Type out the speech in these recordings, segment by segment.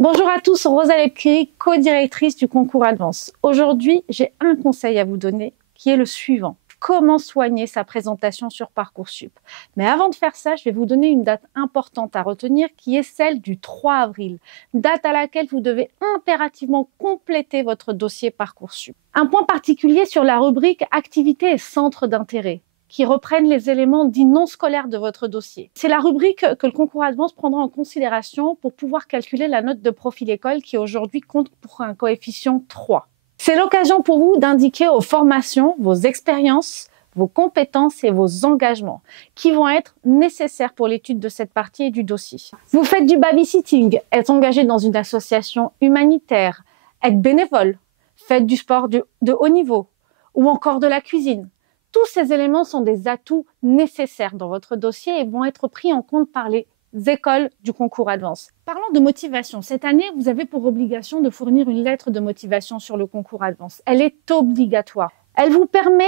Bonjour à tous, Rosa Lepkiri, co-directrice du concours Advance. Aujourd'hui, j'ai un conseil à vous donner qui est le suivant. Comment soigner sa présentation sur Parcoursup? Mais avant de faire ça, je vais vous donner une date importante à retenir qui est celle du 3 avril, date à laquelle vous devez impérativement compléter votre dossier Parcoursup. Un point particulier sur la rubrique activités et centres d'intérêt, qui reprennent les éléments dits non scolaires de votre dossier. C'est la rubrique que le concours Advance prendra en considération pour pouvoir calculer la note de profil école qui aujourd'hui compte pour un coefficient 3. C'est l'occasion pour vous d'indiquer vos formations, vos expériences, vos compétences et vos engagements qui vont être nécessaires pour l'étude de cette partie du dossier. Vous faites du babysitting, êtes engagé dans une association humanitaire, êtes bénévole, faites du sport de haut niveau ou encore de la cuisine. Tous ces éléments sont des atouts nécessaires dans votre dossier et vont être pris en compte par les écoles du concours Advance. Parlons de motivation. Cette année, vous avez pour obligation de fournir une lettre de motivation sur le concours Advance. Elle est obligatoire. Elle vous permet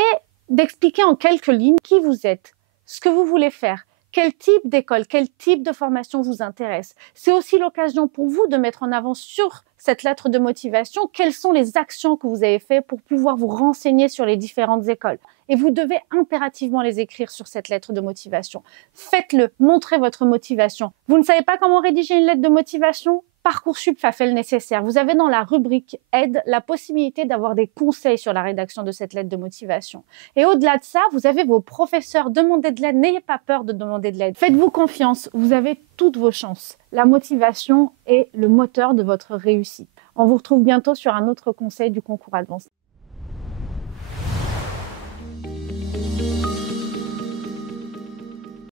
d'expliquer en quelques lignes qui vous êtes, ce que vous voulez faire, quel type d'école, quel type de formation vous intéresse. C'est aussi l'occasion pour vous de mettre en avant sur cette lettre de motivation quelles sont les actions que vous avez faites pour pouvoir vous renseigner sur les différentes écoles. Et vous devez impérativement les écrire sur cette lettre de motivation. Faites-le, montrez votre motivation. Vous ne savez pas comment rédiger une lettre de motivation? Parcoursup a fait le nécessaire. Vous avez dans la rubrique aide la possibilité d'avoir des conseils sur la rédaction de cette lettre de motivation. Et au-delà de ça, vous avez vos professeurs. Demandez de l'aide. N'ayez pas peur de demander de l'aide. Faites-vous confiance. Vous avez toutes vos chances. La motivation est le moteur de votre réussite. On vous retrouve bientôt sur un autre conseil du concours Advance.